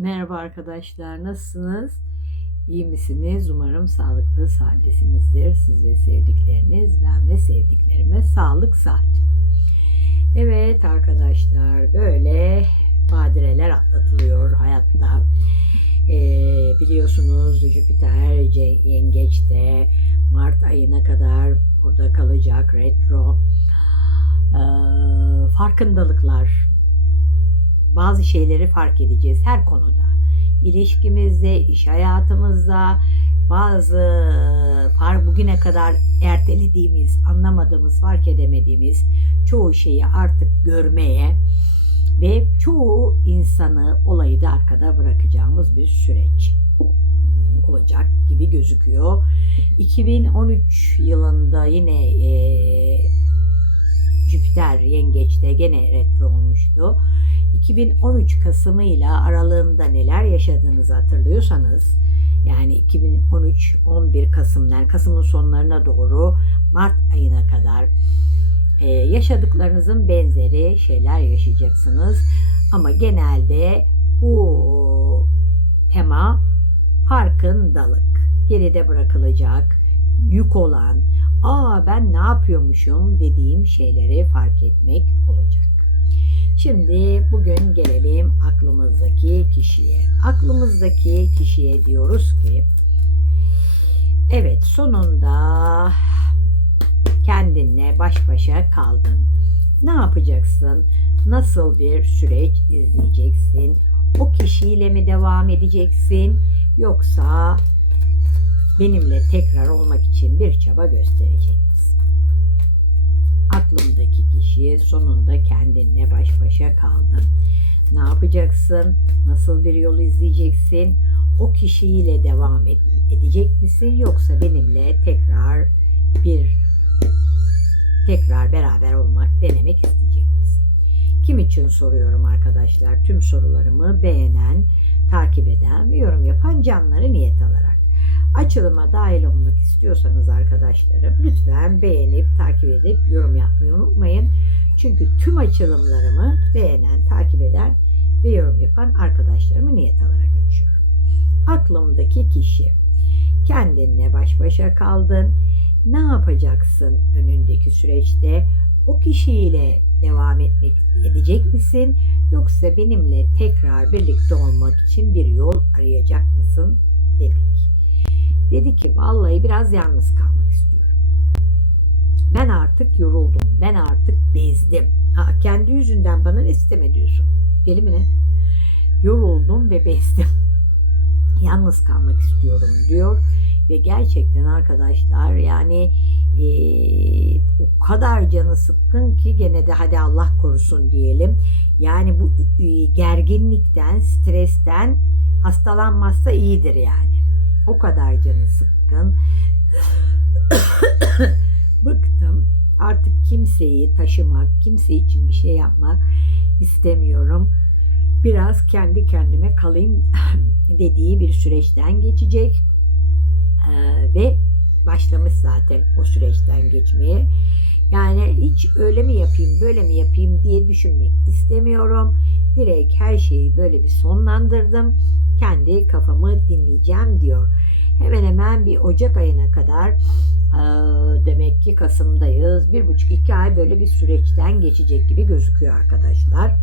Merhaba arkadaşlar, nasılsınız? İyi misiniz? Umarım sağlıklı, saatlisinizdir. Siz ve sevdikleriniz, ben ve sevdiklerime sağlık, saat. Evet arkadaşlar, böyle badireler atlatılıyor hayatta. Ee, biliyorsunuz Jüpiter yengeçte Mart ayına kadar burada kalacak retro. Ee, farkındalıklar, bazı şeyleri fark edeceğiz her konuda. İlişkimizde, iş hayatımızda bazı par bugüne kadar ertelediğimiz, anlamadığımız, fark edemediğimiz çoğu şeyi artık görmeye ve çoğu insanı, olayı da arkada bırakacağımız bir süreç olacak gibi gözüküyor. 2013 yılında yine eee Jüpiter yengeçte gene retro olmuştu. 2013 Kasım'ı ile aralığında neler yaşadığınızı hatırlıyorsanız yani 2013 11 Kasım'dan Kasım'ın sonlarına doğru Mart ayına kadar e, yaşadıklarınızın benzeri şeyler yaşayacaksınız. Ama genelde bu tema farkındalık, geride bırakılacak, yük olan, aa ben ne yapıyormuşum dediğim şeyleri fark etmek olacak. Şimdi bugün gelelim aklımızdaki kişiye. Aklımızdaki kişiye diyoruz ki evet sonunda kendinle baş başa kaldın. Ne yapacaksın? Nasıl bir süreç izleyeceksin? O kişiyle mi devam edeceksin? Yoksa benimle tekrar olmak için bir çaba gösterecek misin? Aklımdaki kişi sonunda kendinle baş başa kaldın. Ne yapacaksın? Nasıl bir yol izleyeceksin? O kişiyle devam ed- edecek misin yoksa benimle tekrar bir tekrar beraber olmak denemek isteyecek misin? Kim için soruyorum arkadaşlar? Tüm sorularımı beğenen, takip eden ve yorum yapan canları niyet alarak. Açılıma dahil olmak istiyorsanız arkadaşlarım lütfen beğenip takip edip yorum yapmayı unutmayın. Çünkü tüm açılımlarımı beğenen, takip eden ve yorum yapan arkadaşlarımı niyet alarak açıyorum. Aklımdaki kişi. Kendinle baş başa kaldın. Ne yapacaksın önündeki süreçte? O kişiyle devam etmek edecek misin? Yoksa benimle tekrar birlikte olmak için bir yol arayacak mısın? dedik. Dedi ki vallahi biraz yalnız kalmak istiyorum. Ben artık yoruldum. Ben artık bezdim. Ha, kendi yüzünden bana ne isteme diyorsun? Deli mi ne? Yoruldum ve bezdim. Yalnız kalmak istiyorum diyor. Ve gerçekten arkadaşlar yani eee, o kadar canı sıkkın ki gene de hadi Allah korusun diyelim. Yani bu e, gerginlikten, stresten hastalanmazsa iyidir yani. O kadar canı sıkkın. Bıktım. Artık kimseyi taşımak, kimse için bir şey yapmak istemiyorum. Biraz kendi kendime kalayım dediği bir süreçten geçecek. Ee, ve başlamış zaten o süreçten geçmeye. Yani hiç öyle mi yapayım, böyle mi yapayım diye düşünmek istemiyorum. Direkt her şeyi böyle bir sonlandırdım. Kendi kafamı dinleyeceğim diyor. Hemen hemen bir Ocak ayına kadar eee, demek ki Kasım'dayız. Bir buçuk iki ay böyle bir süreçten geçecek gibi gözüküyor arkadaşlar.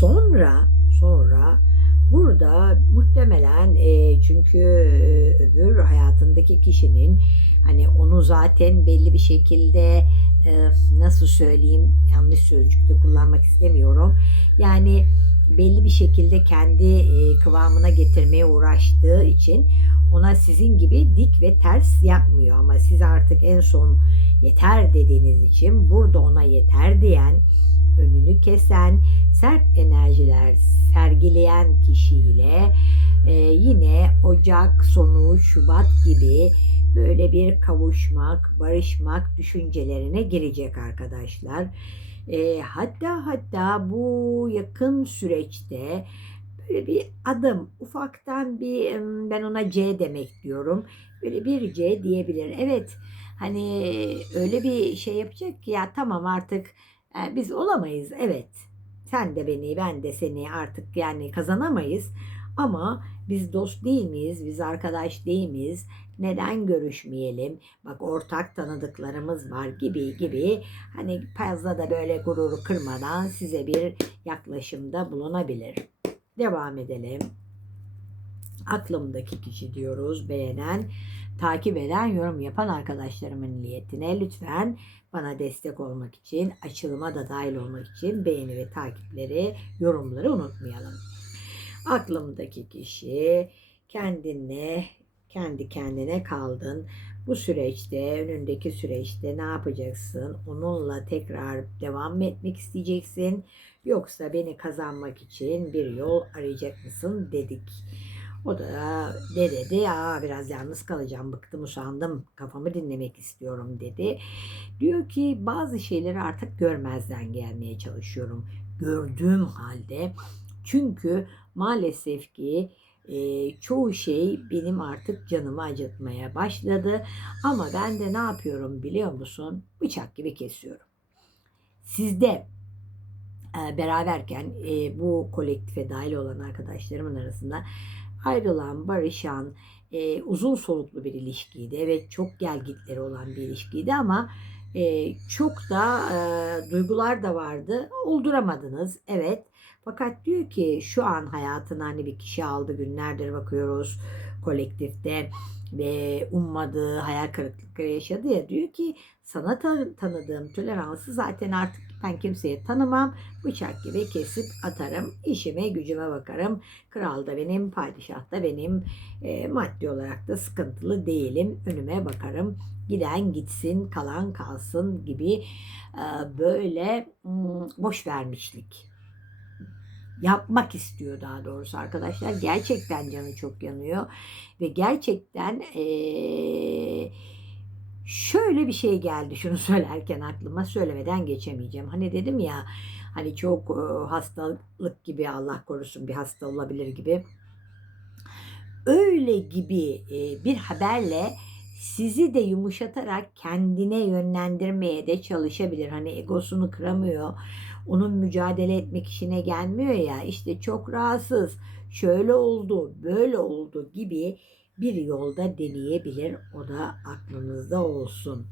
Sonra sonra burada muhtemelen e, çünkü e, öbür hayatındaki kişinin hani onu zaten belli bir şekilde e, nasıl söyleyeyim yanlış sözcükte kullanmak istemiyorum. Yani belli bir şekilde kendi e, kıvamına getirmeye uğraştığı için ona sizin gibi dik ve ters yapmıyor ama siz artık en son yeter dediğiniz için burada ona yeter diyen önünü kesen sert enerjiler sergileyen kişiyle e, yine Ocak sonu Şubat gibi böyle bir kavuşmak, barışmak düşüncelerine girecek arkadaşlar. E, hatta hatta bu yakın süreçte böyle bir adım ufaktan bir ben ona C demek diyorum. Böyle bir C diyebilir. Evet hani öyle bir şey yapacak ki ya tamam artık e, biz olamayız evet sen de beni ben de seni artık yani kazanamayız. Ama biz dost değil miyiz? Biz arkadaş değil miyiz? Neden görüşmeyelim? Bak ortak tanıdıklarımız var gibi gibi. Hani fazla da böyle gururu kırmadan size bir yaklaşımda bulunabilir. Devam edelim. Aklımdaki kişi diyoruz beğenen, takip eden, yorum yapan arkadaşlarımın niyetine lütfen bana destek olmak için, açılıma da dahil olmak için beğeni ve takipleri, yorumları unutmayalım. Aklımdaki kişi kendine, kendi kendine kaldın. Bu süreçte, önündeki süreçte ne yapacaksın? Onunla tekrar devam mı etmek isteyeceksin? Yoksa beni kazanmak için bir yol arayacak mısın dedik. O da ne dedi? Aa, biraz yalnız kalacağım, bıktım, usandım, kafamı dinlemek istiyorum dedi. Diyor ki bazı şeyleri artık görmezden gelmeye çalışıyorum. Gördüğüm halde çünkü maalesef ki e, çoğu şey benim artık canımı acıtmaya başladı. Ama ben de ne yapıyorum biliyor musun? Bıçak gibi kesiyorum. Sizde e, beraberken e, bu kolektife dahil olan arkadaşlarımın arasında ayrılan, barışan, e, uzun soluklu bir ilişkiydi. Evet çok gelgitleri olan bir ilişkiydi ama e, çok da e, duygular da vardı. Olduramadınız. Evet. Fakat diyor ki şu an hayatına hani bir kişi aldı günlerdir bakıyoruz kolektifte ve ummadığı hayal kırıklıkları yaşadı ya diyor ki sana tan- tanıdığım toleransı zaten artık ben kimseye tanımam. Bıçak gibi kesip atarım. İşime gücüme bakarım. Kral da benim, padişah da benim. E, maddi olarak da sıkıntılı değilim. Önüme bakarım. Giden gitsin, kalan kalsın gibi e, böyle mm, boş vermişlik yapmak istiyor daha doğrusu arkadaşlar. Gerçekten canı çok yanıyor ve gerçekten eee, şöyle bir şey geldi şunu söylerken aklıma söylemeden geçemeyeceğim. Hani dedim ya hani çok e, hastalık gibi Allah korusun bir hasta olabilir gibi. Öyle gibi e, bir haberle sizi de yumuşatarak kendine yönlendirmeye de çalışabilir. Hani egosunu kıramıyor. Onun mücadele etmek işine gelmiyor ya. İşte çok rahatsız. Şöyle oldu, böyle oldu gibi bir yolda deneyebilir. O da aklınızda olsun.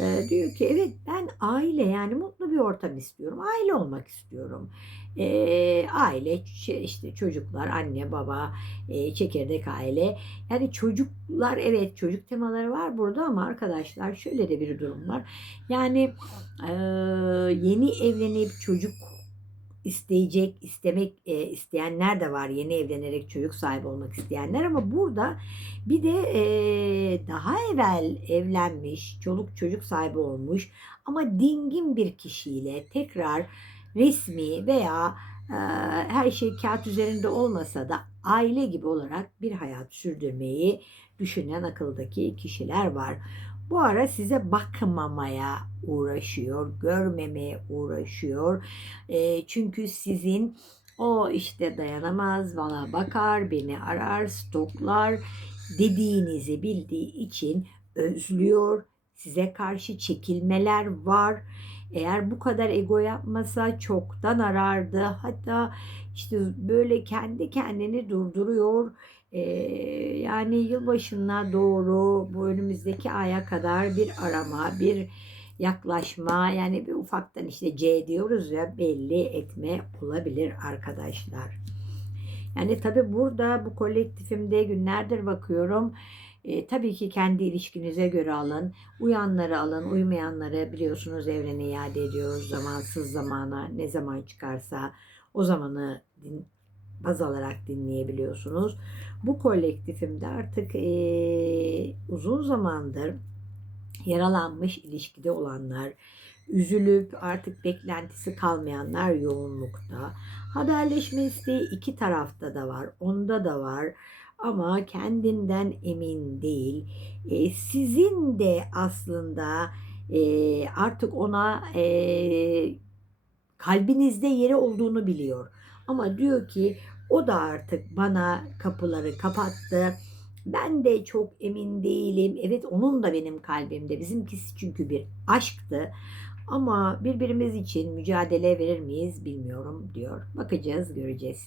Ee, diyor ki evet ben aile yani mutlu bir ortam istiyorum. Aile olmak istiyorum. Ee, aile işte çocuklar, anne, baba, e, çekirdek aile. Yani çocuklar evet çocuk temaları var burada ama arkadaşlar şöyle de bir durum var. Yani e, yeni evlenip çocuk isteyecek, istemek e, isteyenler de var. Yeni evlenerek çocuk sahibi olmak isteyenler ama burada bir de e, daha evvel evlenmiş, çoluk çocuk sahibi olmuş ama dingin bir kişiyle tekrar resmi veya e, her şey kağıt üzerinde olmasa da aile gibi olarak bir hayat sürdürmeyi düşünen akıldaki kişiler var. Bu ara size bakmamaya uğraşıyor, görmemeye uğraşıyor. E, çünkü sizin o işte dayanamaz, bana bakar, beni arar, stoklar dediğinizi bildiği için özlüyor. Size karşı çekilmeler var. Eğer bu kadar ego yapmasa çoktan arardı. Hatta işte böyle kendi kendini durduruyor. Ee, yani yılbaşına doğru bu önümüzdeki aya kadar bir arama, bir yaklaşma yani bir ufaktan işte C diyoruz ya belli etme olabilir arkadaşlar. Yani tabi burada bu kolektifimde günlerdir bakıyorum. E, tabii ki kendi ilişkinize göre alın. Uyanları alın, uymayanları biliyorsunuz evrene iade ediyoruz. Zamansız zamana ne zaman çıkarsa o zamanı din, baz alarak dinleyebiliyorsunuz. Bu kolektifimde artık e, uzun zamandır yaralanmış ilişkide olanlar, üzülüp artık beklentisi kalmayanlar yoğunlukta. Haberleşme isteği iki tarafta da var, onda da var ama kendinden emin değil. E, sizin de aslında e, artık ona e, kalbinizde yeri olduğunu biliyor. Ama diyor ki o da artık bana kapıları kapattı. Ben de çok emin değilim. Evet onun da benim kalbimde. Bizimkisi çünkü bir aşktı. Ama birbirimiz için mücadele verir miyiz bilmiyorum diyor. Bakacağız, göreceğiz.